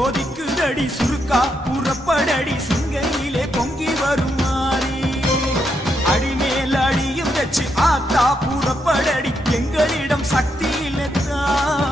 கொதிக்குதடி சுருக்கா புறப்படடி சிங்கையிலே பொங்கி வரும் மாறி அடிமேல் அடியும் வச்சு ஆத்தா புறப்படடி எங்களிடம் சக்தி இல்லைத்தான்